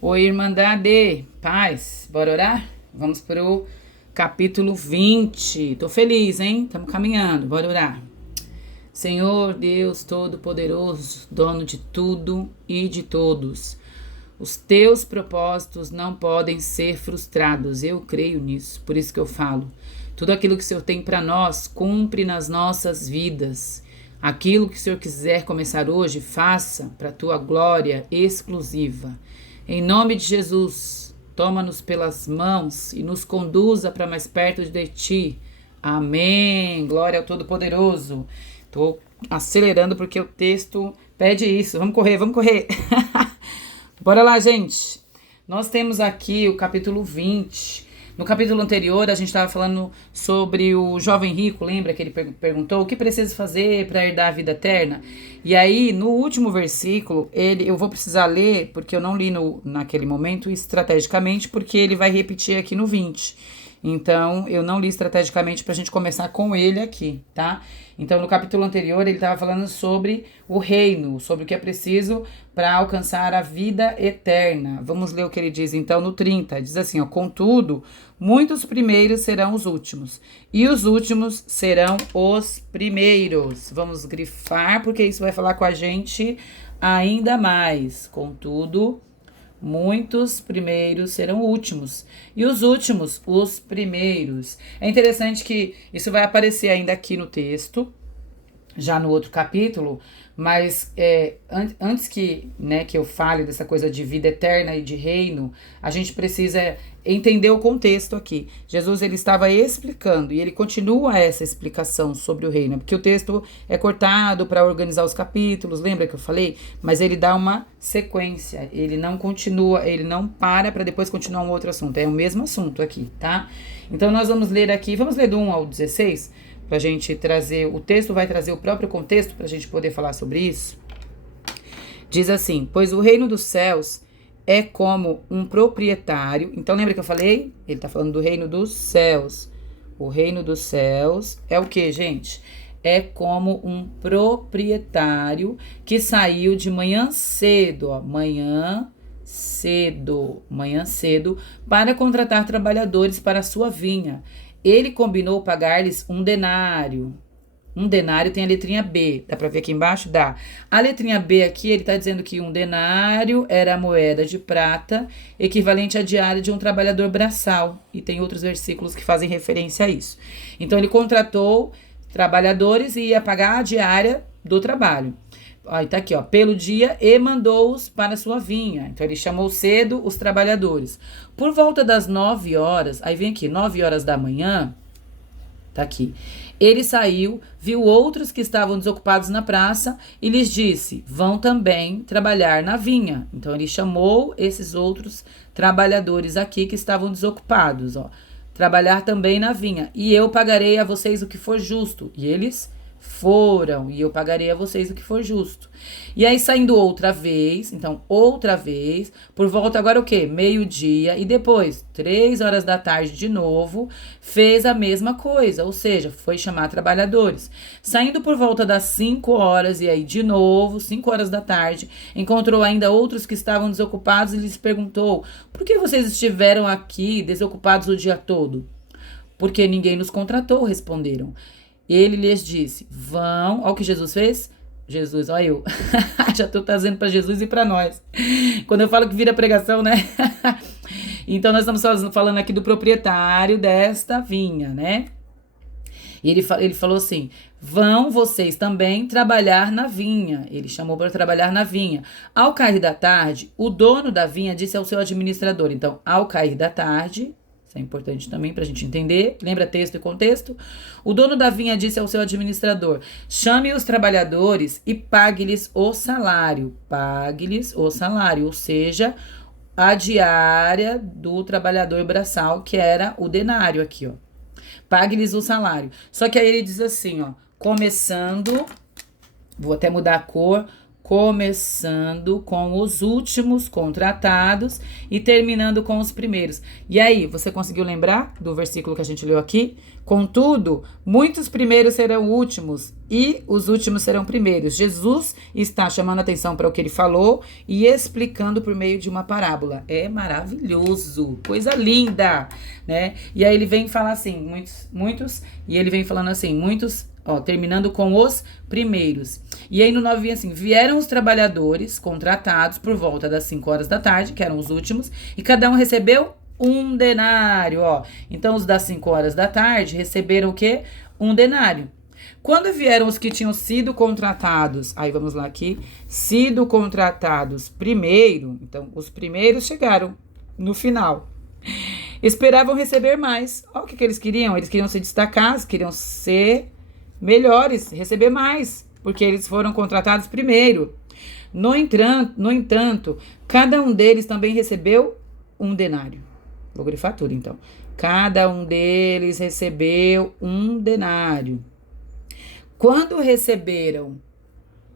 Oi, Irmandade, paz, bora orar? Vamos pro capítulo 20. Tô feliz, hein? Estamos caminhando, bora orar. Senhor Deus Todo-Poderoso, dono de tudo e de todos, os teus propósitos não podem ser frustrados, eu creio nisso, por isso que eu falo. Tudo aquilo que o Senhor tem para nós, cumpre nas nossas vidas. Aquilo que o Senhor quiser começar hoje, faça para a tua glória exclusiva. Em nome de Jesus, toma-nos pelas mãos e nos conduza para mais perto de ti. Amém. Glória ao Todo-Poderoso. Estou acelerando porque o texto pede isso. Vamos correr, vamos correr. Bora lá, gente. Nós temos aqui o capítulo 20. No capítulo anterior, a gente estava falando sobre o jovem rico, lembra que ele perguntou o que precisa fazer para herdar a vida eterna? E aí, no último versículo, eu vou precisar ler, porque eu não li naquele momento estrategicamente, porque ele vai repetir aqui no 20. Então, eu não li estrategicamente para a gente começar com ele aqui, tá? Então, no capítulo anterior, ele estava falando sobre o reino, sobre o que é preciso para alcançar a vida eterna. Vamos ler o que ele diz, então, no 30. Diz assim, ó, contudo, muitos primeiros serão os últimos, e os últimos serão os primeiros. Vamos grifar, porque isso vai falar com a gente ainda mais. Contudo, muitos primeiros serão últimos, e os últimos, os primeiros. É interessante que isso vai aparecer ainda aqui no texto, já no outro capítulo, mas antes que eu fale dessa coisa de vida eterna e de reino, a gente precisa entender o contexto aqui. Jesus, ele estava explicando, e ele continua essa explicação sobre o reino, porque o texto é cortado para organizar os capítulos, lembra que eu falei? Mas ele dá uma sequência, ele não continua, ele não para depois continuar um outro assunto, é o mesmo assunto aqui, tá? Então nós vamos ler aqui, vamos ler do 1 ao 16, para a gente trazer, o texto vai trazer o próprio contexto para a gente poder falar sobre isso. Diz assim, pois o reino dos céus é como um proprietário. Então lembra que eu falei? Ele está falando do reino dos céus. O reino dos céus é o que, gente? É como um proprietário que saiu de manhã cedo, ó, manhã cedo, para contratar trabalhadores para a sua vinha. Ele combinou pagar-lhes um denário. Um denário tem a letrinha B. Dá pra ver aqui embaixo? Dá. A letrinha B aqui, ele tá dizendo que um denário era a moeda de prata, equivalente à diária de um trabalhador braçal. E tem outros versículos que fazem referência a isso. Então, ele contratou trabalhadores e ia pagar a diária do trabalho. Aí tá aqui, ó, pelo dia, e mandou-os para a sua vinha. Então, ele chamou cedo os trabalhadores. Por volta das 9 horas, aí vem aqui, 9 horas da manhã, tá aqui. Ele saiu, viu outros que estavam desocupados na praça e lhes disse, vão também trabalhar na vinha. Então, ele chamou esses outros trabalhadores aqui que estavam desocupados, ó. Trabalhar também na vinha. E eu pagarei a vocês o que for justo. E eles foram, e eu pagarei a vocês o que for justo. E aí, saindo outra vez, então, outra vez, por volta agora o quê? Meio-dia, e depois, 3 horas da tarde de novo, fez a mesma coisa, ou seja, foi chamar trabalhadores. Saindo por volta das 5 horas, e aí, de novo, 5 horas da tarde, encontrou ainda outros que estavam desocupados e lhes perguntou, por que vocês estiveram aqui desocupados o dia todo? Porque ninguém nos contratou, responderam. Ele lhes disse, vão, olha o que Jesus fez. Jesus, olha eu, já estou trazendo para Jesus e para nós. Quando eu falo que vira pregação, né? Então nós estamos falando aqui do proprietário desta vinha, né? E ele falou assim, vão vocês também trabalhar na vinha. Ele chamou para trabalhar na vinha. Ao cair da tarde, o dono da vinha disse ao seu administrador, então, ao cair da tarde... Isso é importante também para a gente entender. Lembra texto e contexto? O dono da vinha disse ao seu administrador, chame os trabalhadores e pague-lhes o salário. Pague-lhes o salário, ou seja, a diária do trabalhador braçal, que era o denário aqui, ó. Pague-lhes o salário. Só que aí ele diz assim, ó, começando, vou até mudar a cor, começando com os últimos contratados e terminando com os primeiros. E aí, você conseguiu lembrar do versículo que a gente leu aqui? Contudo, muitos primeiros serão últimos e os últimos serão primeiros. Jesus está chamando a atenção para o que ele falou e explicando por meio de uma parábola. É maravilhoso, coisa linda, né? E aí ele vem falar assim, muitos, e ele vem falando assim, muitos, terminando com os primeiros. E aí no 9 vem assim, vieram os trabalhadores contratados por volta das 5 horas da tarde, que eram os últimos, e cada um recebeu um denário, Então os das 5 horas da tarde receberam o quê? Um denário. Quando vieram os que tinham sido contratados, aí vamos lá aqui, sido contratados primeiro, então os primeiros chegaram no final. Esperavam receber mais. O que eles queriam? Eles queriam se destacar, eles queriam ser melhores, receber mais, porque eles foram contratados primeiro. No entanto, cada um deles também recebeu um denário. Vou grifar tudo, então. Cada um deles recebeu um denário. Quando receberam,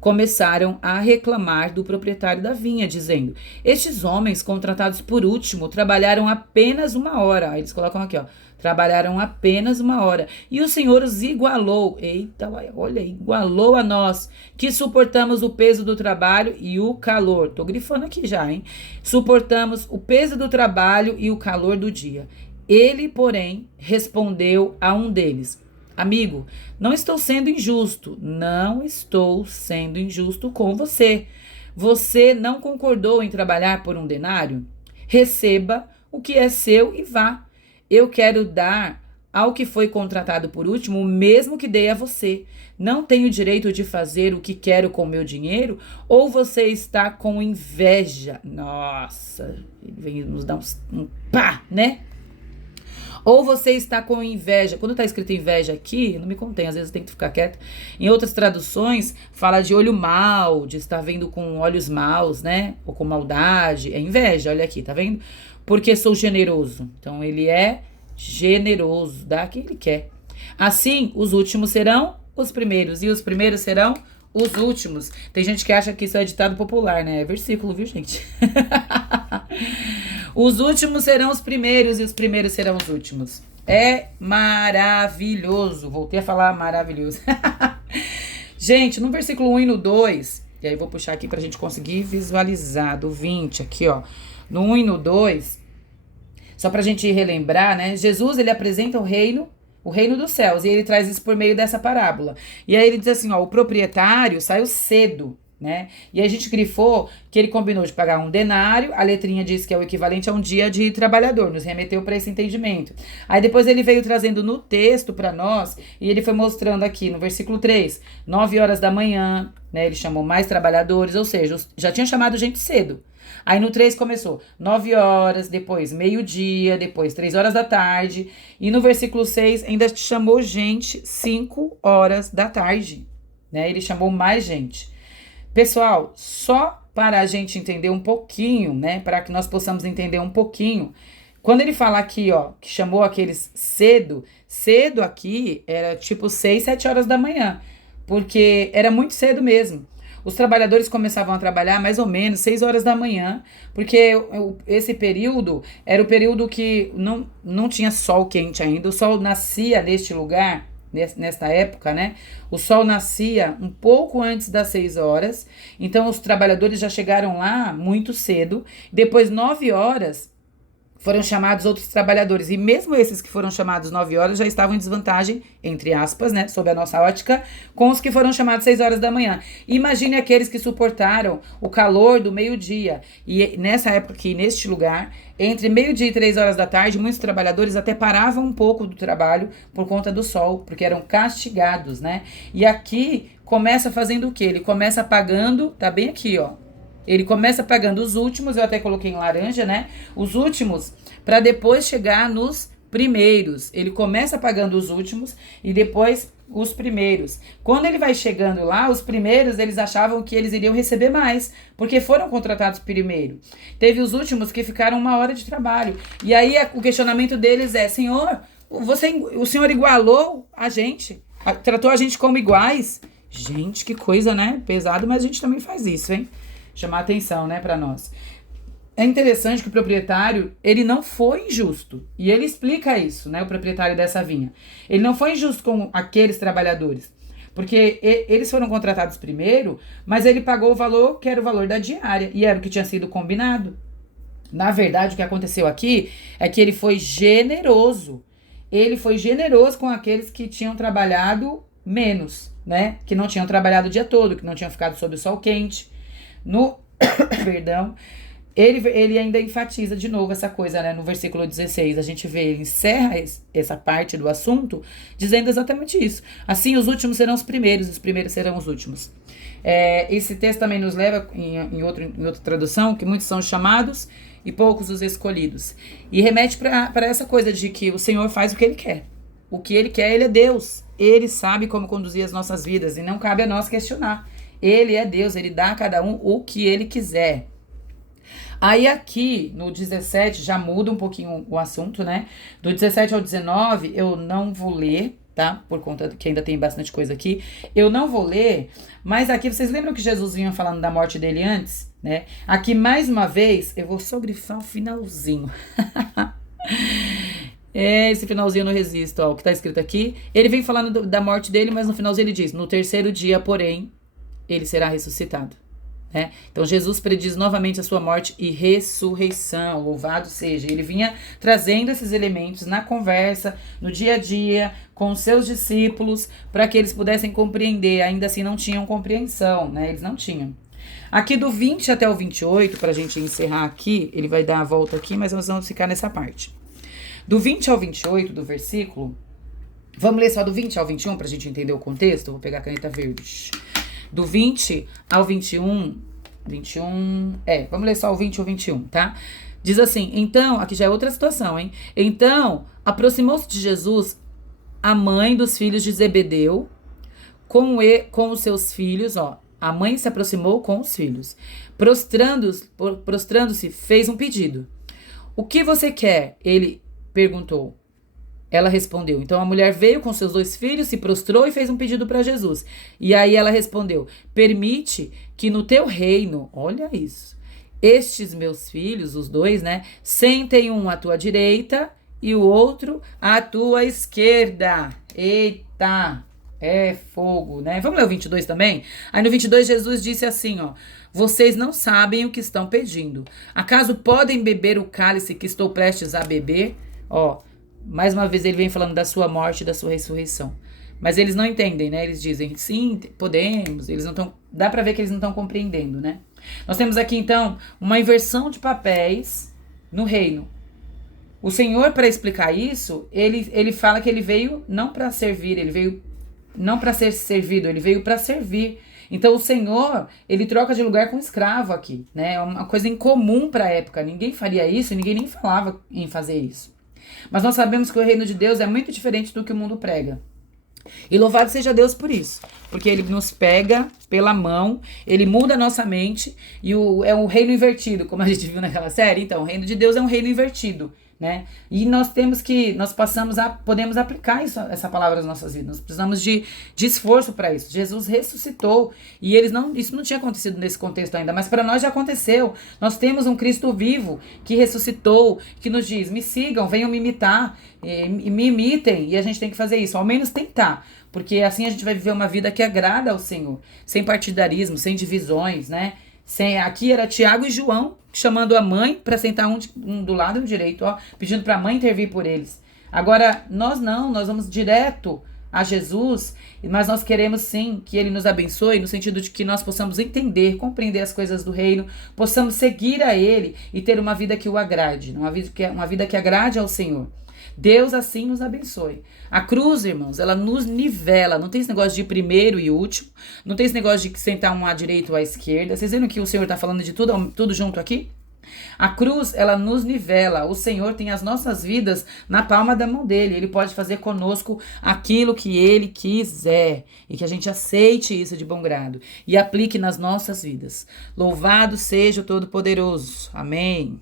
começaram a reclamar do proprietário da vinha, dizendo: estes homens contratados por último trabalharam apenas 1 hora. Aí eles colocam aqui, trabalharam apenas 1 hora. E o Senhor os igualou. Eita, olha, igualou a nós, que suportamos o peso do trabalho e o calor. Tô grifando aqui já, hein? Suportamos o peso do trabalho e o calor do dia. Ele, porém, respondeu a um deles: amigo, não estou sendo injusto com você. Você não concordou em trabalhar por um denário? Receba o que é seu e vá. Eu quero dar ao que foi contratado por último o mesmo que dei a você. Não tenho direito de fazer o que quero com o meu dinheiro? Ou você está com inveja? Nossa, ele vem nos dar um pá, né? Ou você está com inveja. Quando está escrito inveja aqui, não me contém, às vezes tem que ficar quieto. Em outras traduções, fala de olho mau, de estar vendo com olhos maus, né? Ou com maldade. É inveja, olha aqui, tá vendo? Porque sou generoso. Então, ele é generoso, dá o que ele quer. Assim, os últimos serão os primeiros, e os primeiros serão os últimos. Tem gente que acha que isso é ditado popular, né? É versículo, viu, gente? Os últimos serão os primeiros e os primeiros serão os últimos. É maravilhoso. Voltei a falar maravilhoso. Gente, no versículo 1 e no 2, e aí vou puxar aqui pra gente conseguir visualizar, do 20 aqui, no 1 e no 2, só pra gente relembrar, né? Jesus, ele apresenta o reino dos céus, e ele traz isso por meio dessa parábola. E aí ele diz assim, o proprietário saiu cedo, né? E a gente grifou que ele combinou de pagar um denário, a letrinha diz que é o equivalente a um dia de trabalhador, nos remeteu para esse entendimento. Aí depois ele veio trazendo no texto para nós, e ele foi mostrando aqui no versículo 3, 9 horas da manhã, né? Ele chamou mais trabalhadores, ou seja, já tinha chamado gente cedo. Aí no 3 começou 9 horas, depois meio-dia, depois 3 horas da tarde. E no versículo 6 ainda chamou gente 5 horas da tarde, né? Ele chamou mais gente. Pessoal, só para a gente entender um pouquinho, né? Para que nós possamos entender um pouquinho. Quando ele fala aqui, que chamou aqueles cedo aqui era tipo 6, 7 horas da manhã. Porque era muito cedo mesmo. Os trabalhadores começavam a trabalhar mais ou menos 6 horas da manhã, porque esse período era o período que não tinha sol quente ainda. O sol nascia neste lugar, nesta época, né? O sol nascia um pouco antes das 6 horas, então os trabalhadores já chegaram lá muito cedo. Depois, 9 horas, foram chamados outros trabalhadores, e mesmo esses que foram chamados 9 horas já estavam em desvantagem, entre aspas, né, sob a nossa ótica, com os que foram chamados 6 horas da manhã. Imagine aqueles que suportaram o calor do meio-dia, e nessa época aqui, neste lugar, entre meio-dia e 3 horas da tarde, muitos trabalhadores até paravam um pouco do trabalho por conta do sol, porque eram castigados, né? E aqui começa fazendo o quê? Ele começa pagando, tá bem aqui, Ele começa pagando os últimos, eu até coloquei em laranja, né? Os últimos, para depois chegar nos primeiros. Ele começa pagando os últimos e depois os primeiros. Quando ele vai chegando lá, os primeiros, eles achavam que eles iriam receber mais, porque foram contratados primeiro. Teve os últimos que ficaram 1 hora de trabalho. E aí o questionamento deles é: Senhor, o Senhor igualou a gente? Tratou a gente como iguais? Gente, que coisa, né? Pesado, mas a gente também faz isso, hein? Chamar atenção, né, pra nós. É interessante que o proprietário, ele não foi injusto. E ele explica isso, né, o proprietário dessa vinha. Ele não foi injusto com aqueles trabalhadores. Porque eles foram contratados primeiro, mas ele pagou o valor que era o valor da diária. E era o que tinha sido combinado. Na verdade, o que aconteceu aqui é que ele foi generoso. Ele foi generoso com aqueles que tinham trabalhado menos, né? Que não tinham trabalhado o dia todo, que não tinham ficado sob o sol quente. No, perdão, ele ainda enfatiza de novo essa coisa, né? No versículo 16, a gente vê, ele encerra essa parte do assunto dizendo exatamente isso. Assim, os últimos serão os primeiros serão os últimos. Esse texto também nos leva, em outra tradução, que muitos são chamados e poucos os escolhidos. E remete para essa coisa de que o Senhor faz o que Ele quer. O que Ele quer, Ele é Deus. Ele sabe como conduzir as nossas vidas e não cabe a nós questionar. Ele é Deus, Ele dá a cada um o que Ele quiser. Aí aqui, no 17, já muda um pouquinho o assunto, né? Do 17 ao 19, eu não vou ler, tá? Por conta que ainda tem bastante coisa aqui. Eu não vou ler, mas aqui, vocês lembram que Jesus vinha falando da morte dele antes, né? Aqui, mais uma vez, eu vou só grifar o finalzinho. Esse finalzinho eu não resisto, ó, o que tá escrito aqui. Ele vem falando da morte dele, mas no finalzinho ele diz, no terceiro dia, porém, ele será ressuscitado. Né? Então Jesus prediz novamente a sua morte e ressurreição, louvado seja. Ele vinha trazendo esses elementos na conversa, no dia a dia, com os seus discípulos, para que eles pudessem compreender. Ainda assim não tinham compreensão, né? Eles não tinham. Aqui do 20 até o 28, para a gente encerrar aqui, ele vai dar a volta aqui, mas nós vamos ficar nessa parte. Do 20 ao 28 do versículo, vamos ler só do 20 ao 21 para a gente entender o contexto? Vou pegar a caneta verde. Do 20 ao 21, vamos ler só o 20 ao 21, tá? Diz assim, então, aqui já é outra situação, hein? Então, aproximou-se de Jesus a mãe dos filhos de Zebedeu com os seus filhos, ó. A mãe se aproximou com os filhos. Prostrando-se, fez um pedido. O que você quer? Ele perguntou. Ela respondeu. Então a mulher veio com seus 2 filhos, se prostrou e fez um pedido para Jesus. E aí ela respondeu: permite que no teu reino, olha isso, estes meus filhos, os 2, né, sentem um à tua direita e o outro à tua esquerda. Eita, é fogo, né? Vamos ler o 22 também? Aí no 22 Jesus disse assim, ó: vocês não sabem o que estão pedindo. Acaso podem beber o cálice que estou prestes a beber? Ó, mais uma vez ele vem falando da sua morte e da sua ressurreição. Mas eles não entendem, né? Eles dizem, sim, podemos. Eles não estão. Dá pra ver que eles não estão compreendendo, né? Nós temos aqui, então, uma inversão de papéis no reino. O Senhor, para explicar isso, ele fala que ele veio não para servir, ele veio não para ser servido, ele veio para servir. Então o Senhor, ele troca de lugar com o escravo aqui, né? É uma coisa incomum para a época. Ninguém faria isso, ninguém nem falava em fazer isso. Mas nós sabemos que o reino de Deus é muito diferente do que o mundo prega. E louvado seja Deus por isso. Porque ele nos pega pela mão, ele muda a nossa mente e é um reino invertido, como a gente viu naquela série. Então, o reino de Deus é um reino invertido, né? E nós podemos aplicar essa palavra nas nossas vidas. Nós precisamos de esforço para isso. Jesus ressuscitou e isso não tinha acontecido nesse contexto ainda, mas para nós já aconteceu. Nós temos um Cristo vivo que ressuscitou, que nos diz, me sigam, venham me imitar, me imitem, e a gente tem que fazer isso, ao menos tentar, porque assim a gente vai viver uma vida que agrada ao Senhor, sem partidarismo, sem divisões, né? Aqui era Tiago e João chamando a mãe para sentar um do lado e um direito, ó, pedindo para a mãe intervir por eles. Agora, nós vamos direto a Jesus, mas nós queremos sim que ele nos abençoe, no sentido de que nós possamos entender, compreender as coisas do reino, possamos seguir a ele e ter uma vida que o agrade, uma vida que agrade ao Senhor. Deus assim nos abençoe. A cruz, irmãos, ela nos nivela. Não tem esse negócio de primeiro e último. Não tem esse negócio de sentar um à direita ou à esquerda. Vocês viram que o Senhor está falando de tudo junto aqui? A cruz, ela nos nivela. O Senhor tem as nossas vidas na palma da mão dele. Ele pode fazer conosco aquilo que ele quiser. E que a gente aceite isso de bom grado. E aplique nas nossas vidas. Louvado seja o Todo-Poderoso. Amém.